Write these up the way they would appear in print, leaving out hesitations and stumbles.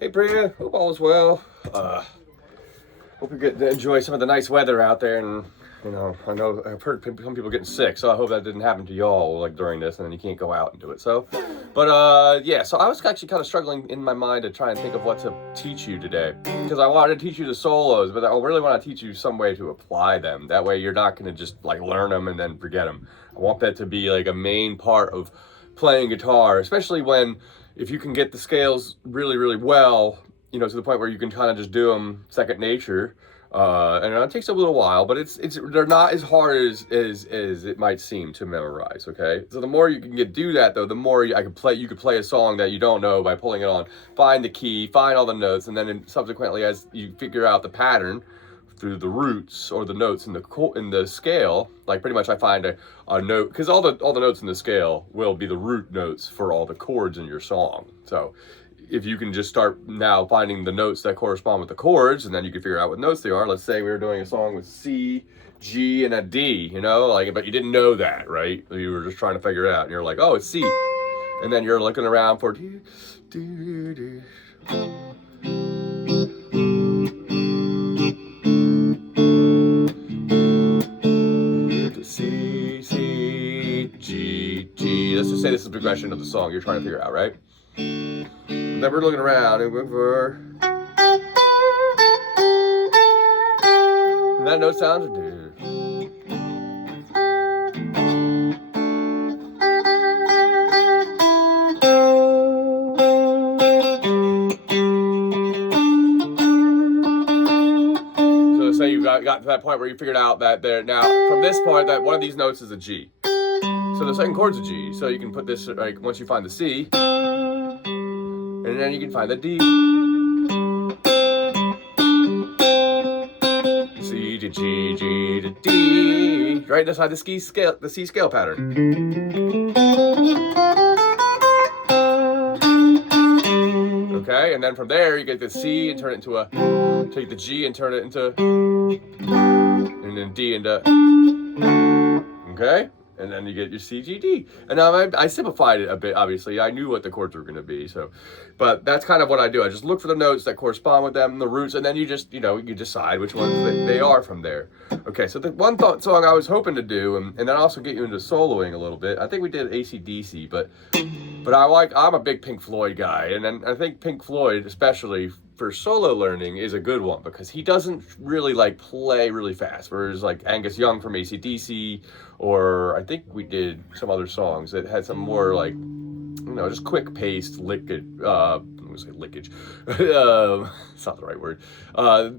Hey Priya, hope all is well. Hope you get to enjoy some of the nice weather out there, and I know I've heard some people getting sick, so I hope that didn't happen to y'all like during this, and then you can't go out and do it. Yeah. So I was actually kind of struggling in my mind to try and think of what to teach you today, because I wanted to teach you the solos, but I really want to teach you some way to apply them. That way, you're not going to just like learn them and then forget them. I want that to be like a main part of playing guitar, especially if you can get the scales really, really well, to the point where you can kind of just do them second nature. And it takes a little while, but they're not as hard as it might seem to memorize. Okay, so the more you can do that, though, the more you could play a song that you don't know by pulling it on, find the key, find all the notes, and then subsequently, as you figure out the pattern through the roots or the notes in the scale, like pretty much I find a note, because all the notes in the scale will be the root notes for all the chords in your song. So if you can just start now finding the notes that correspond with the chords, and then you can figure out what notes they are. Let's say we were doing a song with C, G, and a D, but you didn't know that, right? You were just trying to figure it out, and you're like, oh, it's C. And then you're looking around for D, D, D. C, C, G, G. Let's just say this is the progression of the song you're trying to figure out, right? And then we're looking around and going for... And that note sounds... So say you got to that point where you figured out that now, from this point, that one of these notes is a G. So the second chord's a G. So you can put this, like, once you find the C, and then you can find the D. C to G, G to D. Right inside the C scale pattern. Okay, and then from there you get the C and turn it into take the G and turn it into, and then D into, okay? And then you get your C, G, D. And now I simplified it a bit, obviously. I knew what the chords were going to be, but that's kind of what I do. I just look for the notes that correspond with them, the roots, and then you just, you decide which ones they are from there. Okay, so the one song I was hoping to do, and then also get you into soloing a little bit. I think we did AC/DC, but I'm a big Pink Floyd guy, and then I think Pink Floyd, especially for solo learning, is a good one because he doesn't really play really fast. Whereas Angus Young from AC/DC, or I think we did some other songs that had some more just quick paced lickage. I'm gonna say lickage. It's not the right word.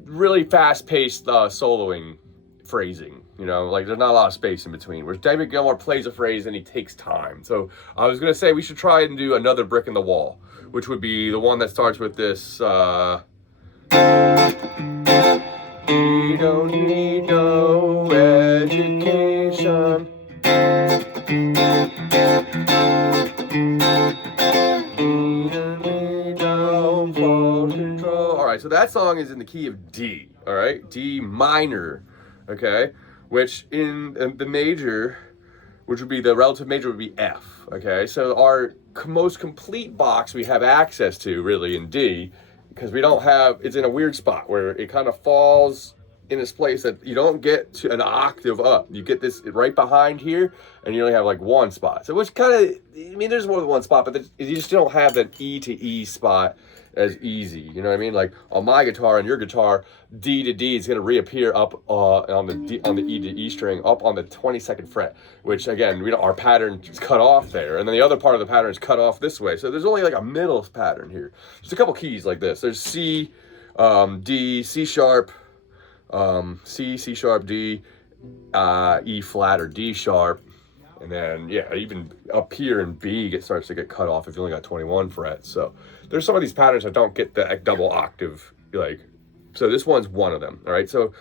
Really fast paced soloing phrasing. There's not a lot of space in between. Whereas David Gilmour plays a phrase and he takes time. So I was gonna say we should try and do Another Brick in the Wall, which would be the one that starts with this. We don't need no education. We don't need no fault control. All right, so that song is in the key of D. All right, D minor. Okay, which in the major, which would be the relative major, would be F. Okay, so our most complete box we have access to really in D, because it's in a weird spot where it kind of falls in this place that you don't get to an octave up. You get this right behind here, and you only have one spot. So which kind of, there's more than one spot, but you just don't have that E to E spot as easy. You know what I mean? Like on my guitar and your guitar, D to D is going to reappear up on the E to E string up on the 22nd fret, which again, our pattern is cut off there, and then the other part of the pattern is cut off this way. So there's only a middle pattern here. There's a couple keys like this. There's C, D, C sharp, C, C sharp, D, E flat or D sharp. And then, even up here in B, it starts to get cut off if you only got 21 frets. So there's some of these patterns that don't get the double octave, so this one's one of them, all right? So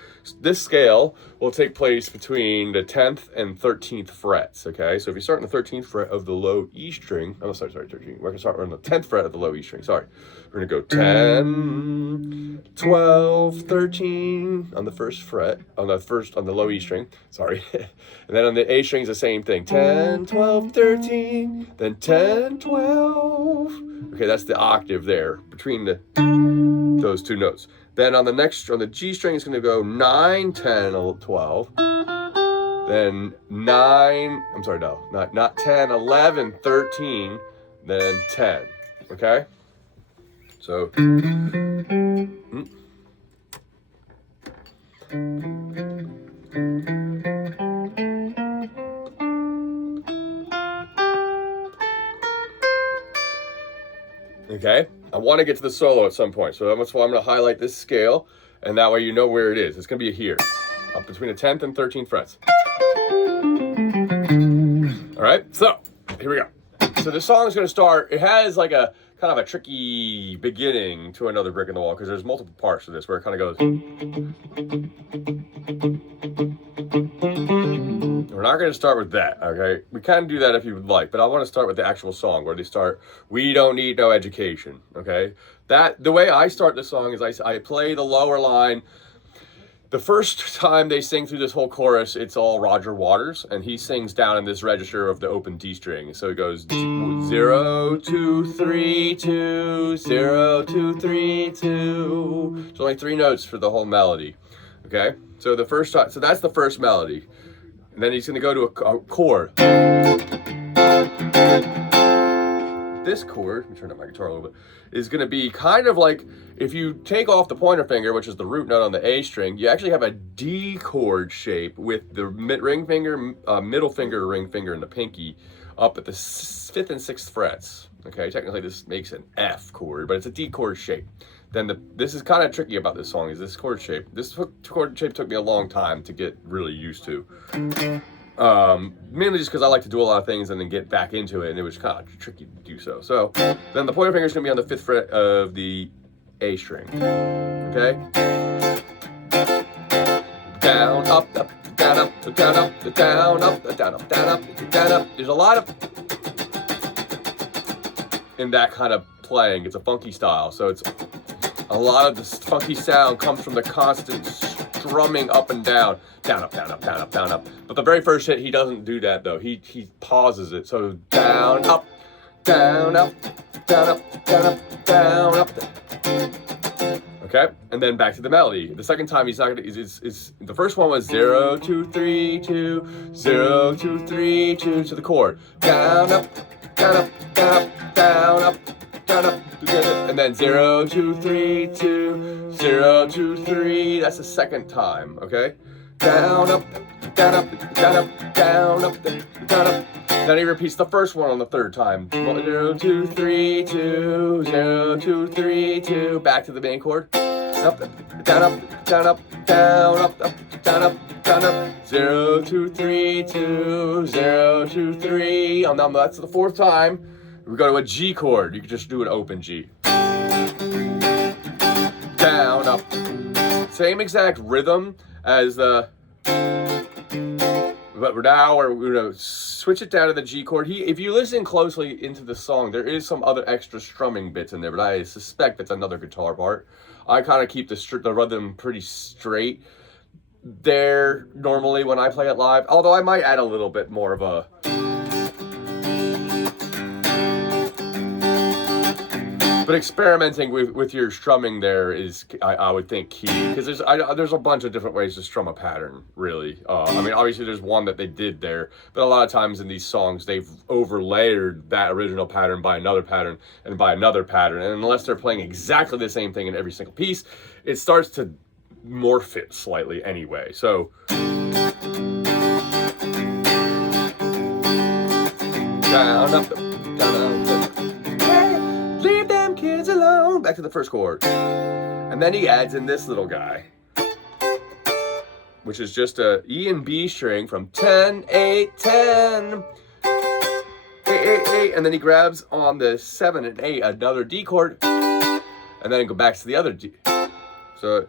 this scale will take place between the 10th and 13th frets, okay? So if you start on the 13th fret of the low E string, 13. We're gonna start on the 10th fret of the low E string, sorry. We're gonna go 10, 12, 13 on the first fret, on the low E string, sorry. And then on the A string is the same thing, 10, 12, 13, then 10, 12, Okay, that's the octave there between those two notes. Then on the G string, it's going to go 9, 10, 12. Then 9, I'm sorry, no, not 10, 11, 13, then 10. Okay? So. Okay, I want to get to the solo at some point, so that's why I'm going to highlight this scale, and that way you know where it is. It's going to be here, up between the 10th and 13th frets. All right, so here we go. So this song is going to start, it has like a kind of a tricky beginning to Another Brick in the Wall, because there's multiple parts to this where it kind of goes. We're not going to start with that, okay? We can do that if you would like, but I want to start with the actual song where they start, "We don't need no education," okay? The way I start this song is I play the lower line. The first time they sing through this whole chorus, it's all Roger Waters, and he sings down in this register of the open D string. So it goes 0, 2, 3, 2, 0, 2, 3, 2. There's only 3 notes for the whole melody. Okay, so so that's the first melody, and then he's going to go to a chord. This chord, let me turn up my guitar a little bit, is going to be kind of like if you take off the pointer finger, which is the root note on the A string, you actually have a D chord shape with the ring finger, middle finger, ring finger, and the pinky up at the 5th and 6th frets. Okay, technically this makes an F chord, but it's a D chord shape. Then this is kind of tricky about this song, is this chord shape. This chord shape took me a long time to get really used to. Mainly just because I like to do a lot of things and then get back into it, and it was kind of tricky to do so. So then the pointer finger is going to be on the 5th fret of the A string. Okay? Down, up, up, down, up, down, up, down, up, down, up, down, up, down, up. There's a lot of in that kind of playing. It's a funky style, so it's a lot of this funky sound comes from the constant strumming up and down, down, up, down, up, down, up, down, up. But the very first hit, he doesn't do that though. He pauses it. So down, up, down, up, down, up, down, up, down, up. Okay, and then back to the melody. The second time he's not gonna. The first one was 0, 2, 3, 2, 0, 2, 3, 2 to the chord. Down, up, down, up, down, up, down, up, down, up. And then 0, 2, 3, 2, 0, 2, 3. That's the second time, okay? Down, up, down, up, down, up, down, up, down, up. Then he repeats the first one on the third time. 0, 2, 3, 2, 0, 2, 3, 2. Back to the main chord. Up, down, up, down, up, down, up, down, up, down, up. 0, 2, 3, 2, 0, 2, 3. Oh, now that's the 4th time. We go to a G chord. You can just do an open G. Down, up. Same exact rhythm as the. But now we're going to switch it down to the G chord. If you listen closely into the song, there is some other extra strumming bits in there, but I suspect it's another guitar part. I kind of keep the rhythm pretty straight there normally when I play it live, although I might add a little bit more of a. But experimenting with your strumming there is, I would think, key, because there's a bunch of different ways to strum a pattern, really. I mean, obviously there's one that they did there, but a lot of times in these songs they've overlayered that original pattern by another pattern and by another pattern, and unless they're playing exactly the same thing in every single piece, it starts to morph it slightly anyway. So down, up, down, up. Leave them kids alone. Back to the first chord. And then he adds in this little guy, which is just a E and B string from 10, 8, 10. 8, 8, 8. And then he grabs on the 7 and 8 another D chord. And then go back to the other D. So.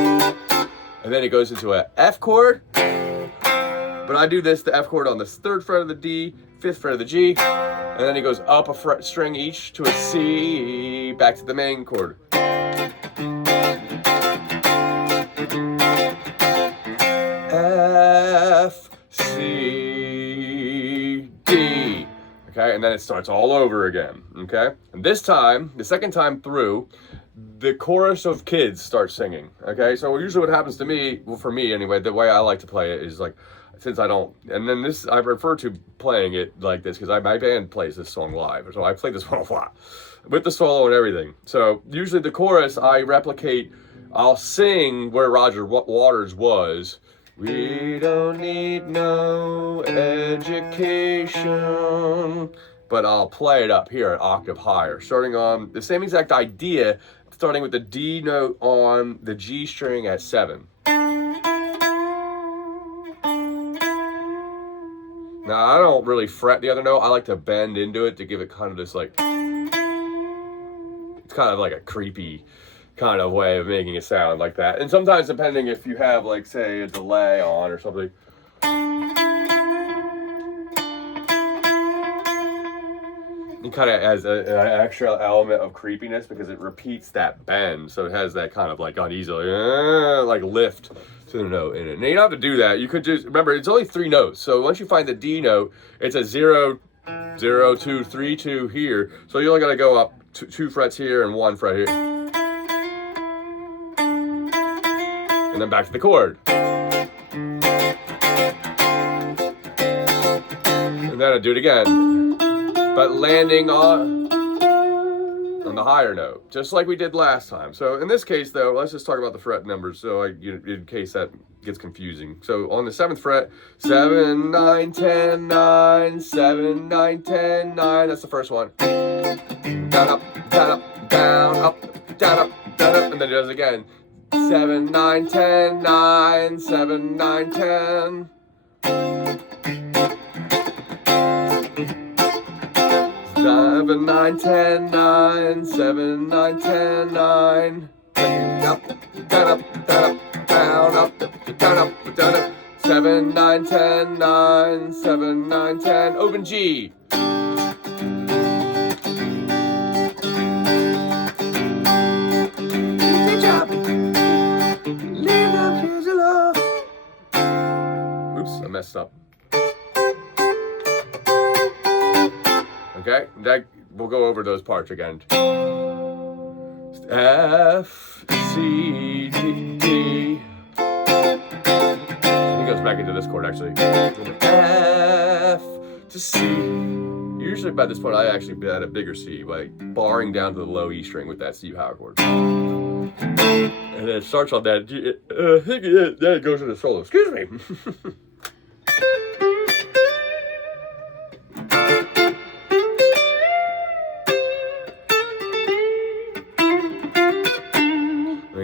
And then it goes into a F chord. But I do the F chord on the 3rd fret of the D, 5th fret of the G. And then he goes up a fret string each to a C, back to the main chord. F, C, D. Okay, and then it starts all over again, okay? And this time, the second time through, the chorus of kids start singing, okay? So usually what happens to me, well, for me anyway, the way I like to play it is like, since I don't, and then this, I prefer to playing it like this because my band plays this song live, so I play this one a lot with the solo and everything. So usually the chorus I replicate, I'll sing where Roger Waters was. We don't need no education, but I'll play it up here an octave higher, starting on the same exact idea, starting with the D note on the G string at 7. Now, I don't really fret the other note. I like to bend into it to give it kind of this, like, it's kind of like a creepy kind of way of making it sound like that. And sometimes, depending if you have, like, say, a delay on or something, it kind of has an extra element of creepiness because it repeats that bend. So it has that kind of, like, uneasy, like lift to the note in it. Now, you don't have to do that. You could just, remember, it's only 3 notes. So once you find the D note, it's a 0, 0, 2, 3, 2 here. So you only got to go up 2 frets here and 1 fret here. And then back to the chord. And then I do it again. But landing on the higher note, just like we did last time. So in this case, though, let's just talk about the fret numbers, so in case that gets confusing. So on the 7th fret, 7, 9, 10, 9, 7, 9, 10, 9. That's the first one. Down, up, down, up, down, up, down, up, down, up, and then it does it again. 7, 9, 10, 9, 7, 9, 10. 7, 9, 10, 9, 7, 9, 10, 9. Up, down, up, down, up, down, up, down, up, down, up. 7, 9, 10, 9, 7, 9, 10. Open G. Good job. Leave the kids alone. Oops, I messed up. Okay, that we'll go over those parts again. F, C, D, D. He goes back into this chord actually. F to C. Usually by this point I actually had a bigger C, like barring down to the low E string with that C power chord. And then it starts on that. I think then it goes to the solo. Excuse me.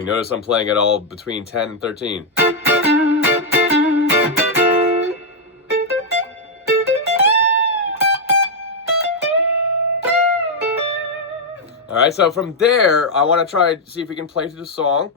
Notice I'm playing it all between 10 and 13. All right, so from there, I want to try to see if we can play through the song.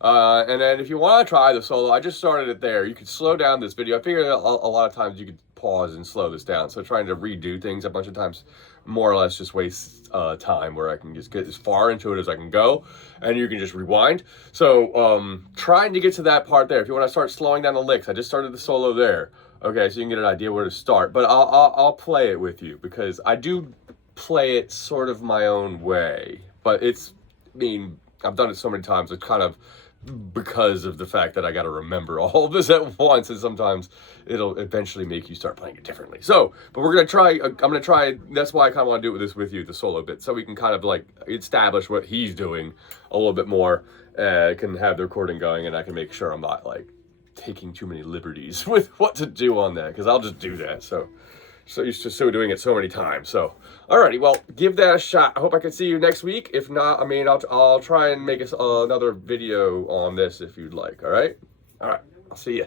And then if you want to try the solo, I just started it there. You could slow down this video. I figured a lot of times you could pause and slow this down. So trying to redo things a bunch of times more or less just wastes time, where I can just get as far into it as I can go, and you can just rewind. So trying to get to that part there. If you want to start slowing down the licks, I just started the solo there. Okay, so you can get an idea where to start. But I'll play it with you because I do play it sort of my own way. But it's, I mean, I've done it so many times. It's kind of because of the fact that I got to remember all of this at once, and sometimes it'll eventually make you start playing it differently. So, but we're going to try, I'm going to try, that's why I kind of want to do this with you, the solo bit, so we can kind of like establish what he's doing a little bit more, can have the recording going, and I can make sure I'm not like taking too many liberties with what to do on that, because I'll just do that, so used to doing it so many times. So, alrighty, well, give that a shot. I hope I can see you next week. If not, I mean, I'll try and make another video on this if you'd like. All right, I'll see you.